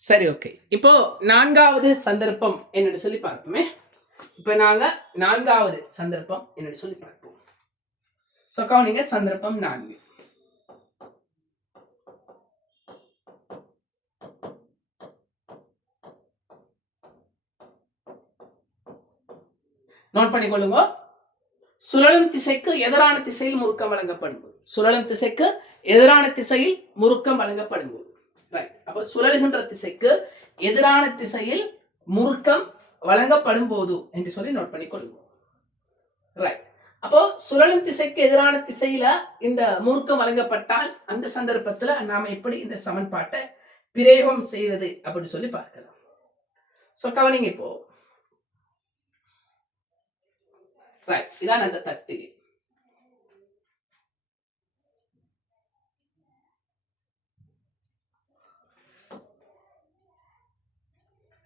சரி, ஓகே. இப்போ நான்காவது சந்தர்ப்பம் என்னன்னு சொல்லி பார்ப்போமே. இப்போ நாங்க நான்காவது சந்தர்ப்பம் என்னன்னு சொல்லி பார்ப்போம். ஸோ கவனிங்க, சந்தர்ப்பம் 4. நோட் பண்ணிக்கொள்ளுங்க. சுழலும் திசைக்கு எதிரான திசையில் முறுக்கம் வழங்கப்படும். சுழலும் திசைக்கு எதிரான திசையில் முறுக்கம் வழங்கப்படும். ரைட். அப்ப சுழலுகின்ற திசைக்கு எதிரான திசையில் முறுக்கம் வழங்கப்படும் போது என்று சொல்லி நோட் பண்ணிக்கொள்ளுங்க. ரைட். அப்போ சுழலும் திசைக்கு எதிரான திசையில இந்த முறுக்கம் வழங்கப்பட்டால் அந்த சந்தர்ப்பத்துல நாம எப்படி இந்த சமன்பாட்டை பிரயோகம் செய்வது அப்படின்னு சொல்லி பார்க்கலாம். சோ கவனிங்க இப்போ. ரைட். இதான் அந்த தட்டு.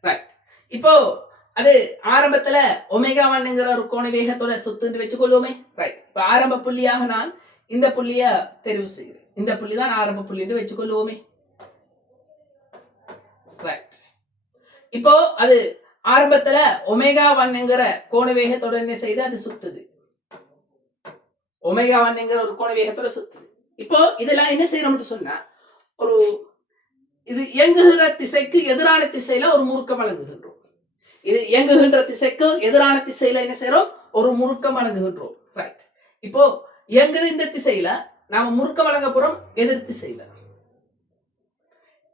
ரைட். இப்போ அது ஆரம்பத்துல ஒமேகா 1ங்கிற ஒரு கோண வேகத்தோட சுத்துன்னு வச்சுக்கொள்வோமே. ரைட். இப்ப ஆரம்ப புள்ளியாக நான் இந்த புள்ளிய தெரிவு செய்கிறேன். இந்த புள்ளி தான் ஆரம்ப புள்ளின்னு வச்சுக்கொள்வோமே. ரைட். இப்போ அது ஆரம்பத்துல ஒமேகா 1ங்கிற கோண வேகத்தோட என்ன செய்து அது சுத்துது. ஒமேகா 1ங்கிற ஒரு கோண வேகத்தோட சுத்துது. இப்போ இதெல்லாம் என்ன செய்யறோம்னு சொன்னா, ஒரு இது இயங்குகிற திசைக்கு எதிரான திசையில ஒரு முறுக்கம் வழங்குகின்றோம். இது இயங்குகின்ற திசைக்கு எதிரான திசையில என்ன செய்யறோம், ஒரு முறுக்கம் வழங்குகின்றோம். ரைட். இப்போ இயங்குது இந்த திசையில நாம முறுக்கம் வழங்க போறோம் எதிர் திசையில.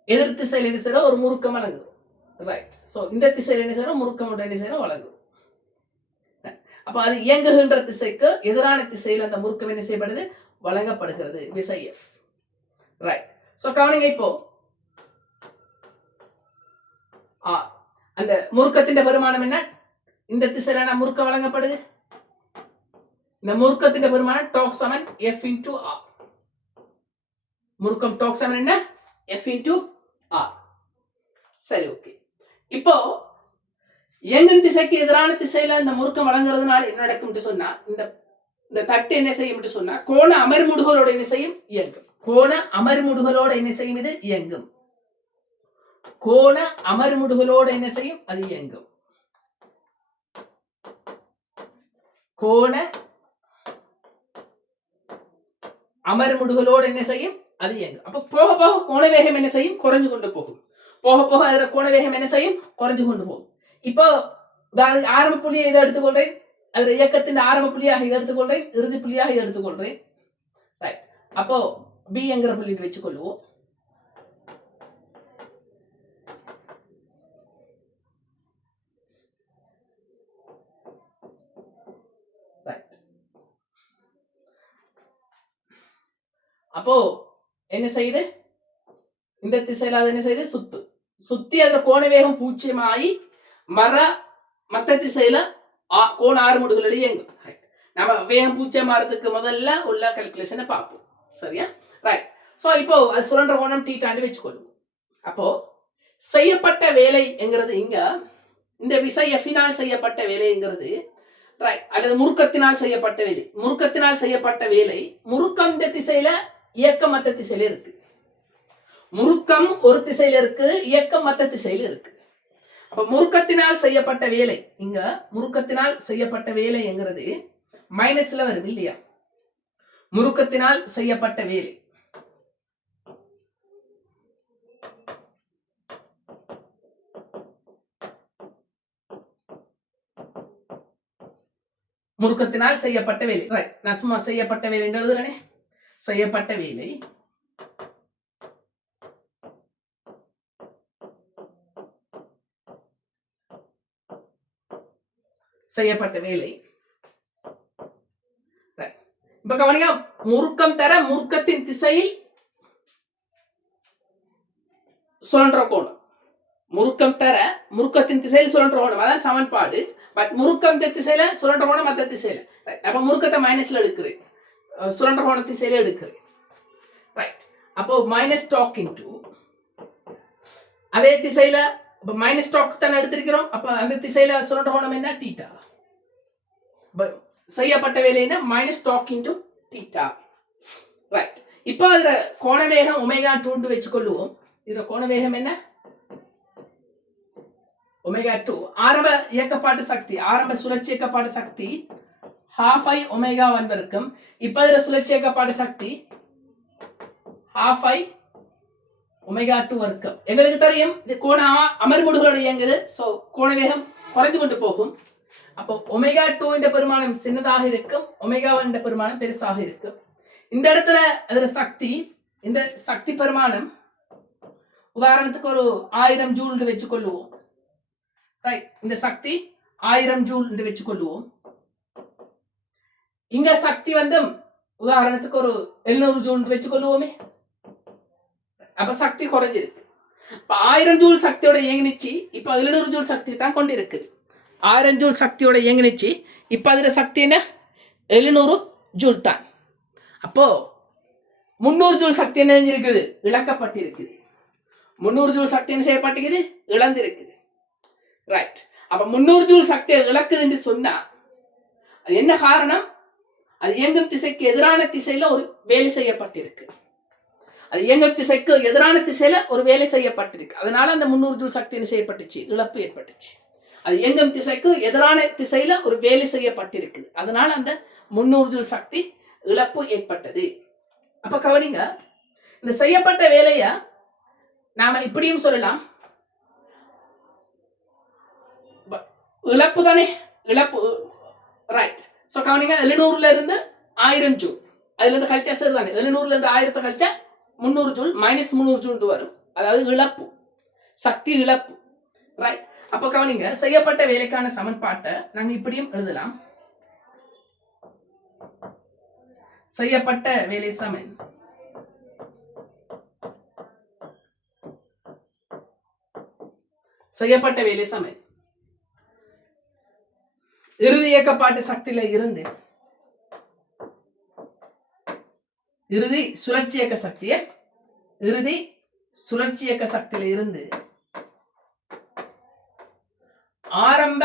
எதிர் திசையில என்ன செய்யறோம், ஒரு முறுக்கம் வழங்குறோம். ரைட். சோ இந்த திசையில என்ன செய்யறோம், முறுக்கம் என்ன செய்யறோம், வழங்குறோம். அப்ப அது இயங்குகின்ற திசைக்கு எதிரான திசையில அந்த முறுக்கம் என்ன செய்யப்படுது, வழங்கப்படுகிறது, விசை F. ரைட். சோ கவனிங்க இப்போ அந்த முறுக்கத்தின் பெருமானம் என்ன, இந்த திசையில முறுக்கம் வழங்கப்படுது. இந்த முறுக்கத்தின் பெருமானம் டார்க் சமன் F into R. முறுக்கம் டார்க் சமன் என்ன, F into R. சரி, ஓகே. இப்போ இயங்கும் திசைக்கு எதிரான திசையில இந்த முறுக்கம் வழங்குறதுனால என்ன நடக்கும் சொன்னா, இந்த தட்டு என்ன செய்யும் சொன்னா, கோண அமர்முடுகளோட என்ன செய்யும், இயங்கும். கோண அமர்முடுகளோட என்ன செய்யும், இது இயங்கும். கோண அமர்முடுகளோடு என்ன செய்யும், அது இயங்கும். கோண அமர்முடுகளோடு என்ன செய்யும், அது இயங்கும். அப்ப போக போக கோண வேகம் என்ன செய்யும், குறைஞ்சு கொண்டு போகும். போக போக அதுல கோண வேகம் என்ன செய்யும், குறைஞ்சு கொண்டு போகும். இப்போ ஆரம்ப புள்ளியை இதை எடுத்துக்கொள்றேன், அதுல இயக்கத்தின் ஆரம்ப புள்ளியாக இதை எடுத்துக்கொள்றேன், இறுதி புள்ளியாக இதை எடுத்துக்கொள்றேன். ரைட். அப்போ பி என்கிற புள்ளி வச்சுக்கொள்வோம். அப்போ என்ன செய்யுது, இந்த திசையில அது என்ன செய்யுது, சுத்தி அதுல கோண வேகம் 0 ஆகி மத்த திசையில கோண ஆறுமுடுகள் இயங்கும். நம்ம வேகம் 0 ஆறதுக்கு முதல்ல உள்ள கால்குலேஷனை பார்ப்போம். சரியா? ரைட். சோ இப்போ அது சுழன்ற கோணம் தீட்டாண்டு வச்சுக்கொள்ளும். அப்போ செய்யப்பட்ட வேலை என்கிறது இங்க இந்த விசை எஃபினால் செய்யப்பட்ட வேலைங்கிறது, ரைட், அல்லது முறுக்கத்தினால் செய்யப்பட்ட வேலை. முறுக்கத்தினால் செய்யப்பட்ட வேலை, முறுக்கம் இந்த திசையில, இயக்கம் மத்த திசையில இருக்கு. முறுக்கம் ஒரு திசையில இருக்கு, இயக்கம் மத்த திசையில இருக்கு. அப்ப முறுக்கத்தினால் செய்யப்பட்ட வேலை, இங்க முறுக்கத்தினால் செய்யப்பட்ட வேலை என்கிறது மைனஸ்ல வரும் இல்லையா. முறுக்கத்தினால் செய்யப்பட்ட வேலை, முறுக்கத்தினால் செய்யப்பட்ட வேலை. ரைட். நான் சும்மா செய்யப்பட்ட வேலை என்று எழுதுறேனே. செய்யப்பட்ட வேலை செய்யப்பட்ட வேலை. இப்ப கவனிங்க, முறுக்கம் தர முறுக்கத்தின் திசையில் சுழன்ற கோணம். முறுக்கம் தர முறுக்கத்தின் திசையில் சுழன்ற கோணம், அதான் சமன்பாடு. பட் முறுக்கம் இந்த திசையில, சுழன்ற கோணம் மத்த திசையில. அப்ப முறுக்கத்தை மைனஸ்ல எடுக்கிறேன், சுழன்ற கோண திசையில எடுக்கிறேன். ரைட். அப்போ மைனஸ் டாக் இன்டு அதே திசையில மைனஸ் டாக் தானே எடுத்திருக்கிறோம். அப்ப அந்த திசையில சுழன்ற கோணம் என்ன, தீட்டா. செய்யப்பட்ட வேலை என்ன, minus torque into theta. Right. இப்போ அதுல கோண வேகம் ஒமேகா 2 வச்சுக்கொள்ளுவோம். இதுல கோண வேகம் என்ன, ஒமேகா 2 ஆரம்ப இயக்கப்பாட்டு சக்தி, ஆரம்ப சுழற்சி இயக்கப்பாட்டு சக்தி half I ஒமேகா 1 வரைக்கும். இப்போ இதுல சுழற்சி இயக்கப்பாட்டு சக்தி half I ஒமேகா 2 வரைக்கும். எங்களுக்கு தெரியும் இது கோண அமர்முடுகளோட இயங்குது. ஸோ கோண வேகம் குறைந்து கொண்டு போகும். அப்போ ஒமேகா 2 என்ற பெருமானம் சின்னதாக இருக்கும், ஒமேகா 1 என்ற பெருமானம் பெருசாக இருக்கும். இந்த இடத்துல அதுல சக்தி, இந்த சக்தி பெருமானம் உதாரணத்துக்கு ஒரு 1000 ஜூல் வச்சுக்கொள்ளுவோம். ரைட், இந்த சக்தி 1000 ஜூல் வச்சுக்கொள்ளுவோம். இங்க சக்தி வந்து உதாரணத்துக்கு ஒரு 700 ஜூல் வச்சுக்கொள்ளுவோமே. அப்ப சக்தி குறைஞ்சிருக்கு. இப்ப 1000 ஜூல் சக்தியோட இயங்கிச்சு, இப்ப 700 ஜூல் சக்தி தான் கொண்டு இருக்குது. 1000 ஜூல் சக்தியோட இயங்கிச்சு, இப்ப அதுல சக்தி என்ன 700 ஜூல் தான். அப்போ 300 ஜூல் சக்தி என்ன செஞ்சிருக்குது, இழக்கப்பட்டிருக்குது. 300 ஜூல் சக்தி என்ன செய்யப்பட்டிருக்குது, இழந்திருக்குது. ரைட், அப்ப 300 ஜூல் சக்தியை இழக்குது என்று சொன்னா அது என்ன காரணம்? அது இயங்கும் திசைக்கு எதிரான திசையில ஒரு வேலை செய்யப்பட்டிருக்கு. அது இயங்கும் திசைக்கு எதிரான திசையில ஒரு வேலை செய்யப்பட்டிருக்கு. அதனால அந்த 300 ஜூல் சக்தி என்ன செய்யப்பட்டுச்சு, இழப்பு ஏற்பட்டுச்சு. அது இயங்கும் திசைக்கு எதிரான திசையில ஒரு வேலை செய்யப்பட்டிருக்கு. அதனால அந்த 300 ஜூல் சக்தி இழப்பு ஏற்பட்டது. அப்ப கவனிங்க, இந்த செய்யப்பட்ட வேலைய நாம இப்படியும் சொல்லலாம், இழப்பு தானே, இழப்பு. ரைட், சோ கவனிங்க, 700ல இருந்து 1000 ஜூல், அதுல இருந்து கழிச்சா சரிதானே, 700ல இருந்து 1000 கழிச்சா 300 ஜூல் மைனஸ் 300 ஜூல் வரும். அதாவது இழப்பு, சக்தி இழப்பு. ரைட், அப்ப கவனிங்க, செய்யப்பட்ட வேலைக்கான சமன்பாட்டை நாங்க இப்படியும் எழுதலாம். செய்யப்பட்ட வேலை சமன் செய்யப்பட்ட வேலை சமன் இறுதி இயக்கப்பாட்டு சக்தியில இருந்து இறுதி சுழற்சி இயக்க சக்திய இறுதி சுழற்சி இயக்க சக்தியில இருந்து ஆரம்ப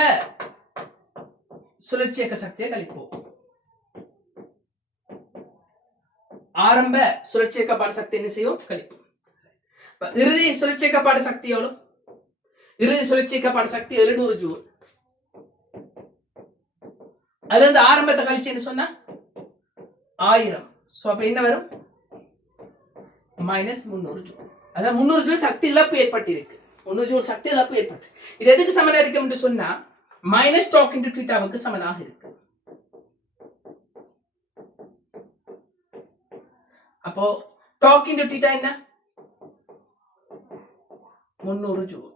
சுழற்சி இயக்க சக்தியை கழிப்போம். ஆரம்ப சுழற்சி இயக்கப்பாடு சக்தி என்ன செய்யும், கழிப்போம். இறுதி சுழற்சி இயக்கப்பாடு சக்தி எவ்வளவு? இறுதி சுழற்சி இயக்கப்பாடு சக்தி 700 ஜூல். அதுல இருந்து ஆரம்பத்தை கழிச்சுன்னு சொன்னா 1000. சோ அப்ப என்ன வரும், மைனஸ் 300 ஜூல். அதாவது 300 ஜூல் சக்தி இழப்பு ஏற்பட்டிருக்கு. 300 ஜூல் சக்தி இழப்பு ஏற்பட்டு இது எதுக்கு சமனா இருக்கும் என்று சொன்னா மைனஸ் டாக் இன்டு தீட்டாவுக்கு சமனாக இருக்கு. அப்போ டாக் இன்டு தீட்டா என்ன, 300 ஜூல்.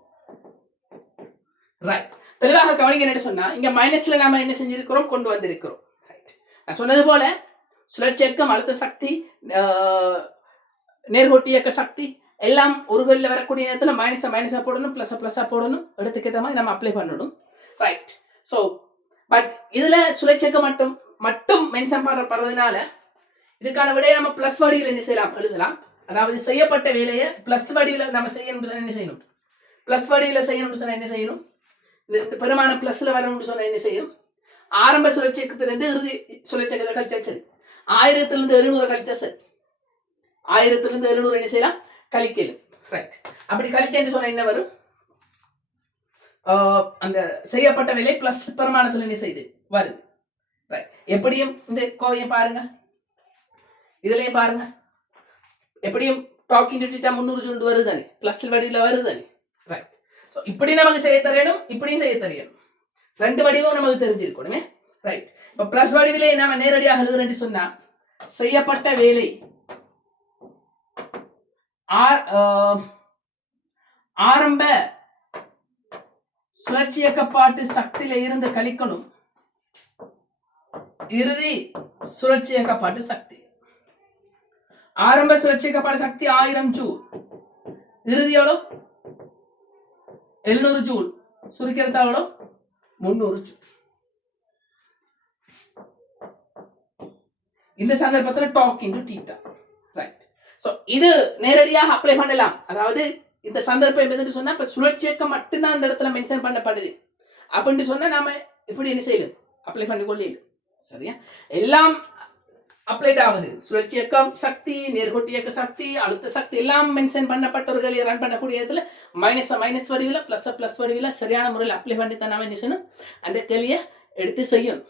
ரைட், தெளிவாக கவனிங்க. என்ன சொன்னா இங்க மைனஸ்ல நாம என்ன செஞ்சிருக்கிறோம், கொண்டு வந்திருக்கிறோம். ரைட், நான் சொன்னது போல சுழற்சி இயக்கம், அழுத்த சக்தி, நேர்கோட்டு இயக்க சக்தி எல்லாம் ஒரு கல்ல வரக்கூடிய நேரத்துல மைனஸா போடணும், பிளஸா போடணும், எடுத்துக்கிட்ட மாதிரி நம்ம அப்ளை பண்ணணும். ரைட், சோ பட் இதுல சுழற்சி இயக்கம் மட்டும் மென்ஷன் பண்றதுனால இதுக்கான விடையை நம்ம பிளஸ் வடிவில் என்ன செய்யலாம், எழுதலாம். அதாவது செய்யப்பட்ட வேலையை பிளஸ் வடிவில் நம்ம செய்யணும். என்ன செய்யணும், பிளஸ் வடிவில் செய்யணும்னு சொன்னா என்ன செய்யணும், இந்த பெருமான பிளஸ்ல வரணும்னு சொன்னா என்ன செய்யணும், ஆரம்ப சுழற்சி இயக்கத்திலிருந்து இறுதி சுழற்சி இயக்கத்தை கழிச்சா சரி, 1000லிருந்து 700 கழிச்சா சரி, 1000லிருந்து 700 என்ன செய்யலாம், கழிக்கலாம். ரைட், அப்படி கழிச்சேன்னு சொன்னா என்ன வரும், அந்த செய்யப்பட்ட வேலை பிளஸ் பெருமானத்தில் என்ன செய்யுது, வருது. ரைட், எப்படியும் இந்த கோவையை பாருங்க, இதுலயும் பாருங்க, எப்படியும் டாக்கிங் டிட்டா 300 ஜூல் வருதானே, பிளஸ் வடிவில் வருதானே. ரைட், ஸோ இப்படி நமக்கு செய்ய தெரியணும், இப்படியும் செய்ய தெரியணும். ரெண்டு வடிவும் நமக்கு தெரிஞ்சிருக்கணுமே. ரைட், இப்போ பிளஸ் வடிவிலே நாம நேரடியாக எழுதுறேன்னு சொன்னா செய்யப்பட்ட வேலை ஆரம்ப சுழற்சி இயக்கப்பாட்டு சக்தியில இருந்து கழிக்கணும் இறுதி சுழற்சி இயக்கப்பாட்டு சக்தி. ஆரம்ப சுழற்சி இயக்கப்பாட்டு சக்தி 1000 ஜூல், இறுதி எவ்வளோ 700 ஜூல், சுருக்கிறதா எவ்வளோ 300 ஜூல். இந்த சந்தர்ப்பத்தில் torque into theta. Right, so இது நேரடியாக அப்ளை பண்ணலாம். அதாவது இந்த சந்தர்ப்பம் எதுன்னு சொன்னா இப்ப சுழற்சி இயக்கம் மட்டும்தான் அந்த இடத்துல மென்ஷன் பண்ணப்படுது அப்படின்னு சொன்னா நாம இப்படி என்ன செய்யலாம், அப்ளை பண்ணி கொள்ளலாம். சரியா, எல்லாம் அப்ளைட் ஆகுது. சுழற்சி இயக்கம் சக்தி, நேர்கோட்டு இயக்க சக்தி, அழுத்த சக்தி எல்லாம் மென்ஷன் பண்ணப்பட்ட ஒரு கேள்வியை ரன் பண்ணக்கூடிய இடத்துல மைனஸ் வடிவில் ப்ளஸ் வடிவில் சரியான முறையில் அப்ளை பண்ணி தான் நம்ம என்ன செய்யணும், அந்த கேள்வியை எடுத்து செய்யணும்.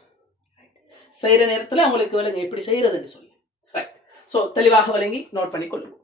செய்கிற நேரத்தில் அவங்களுக்கு விளங்க எப்படி செய்கிறதுன்னு சொல்லி ரைட். ஸோ தெளிவாக விளங்கி நோட் பண்ணி கொள்ளுவோம்.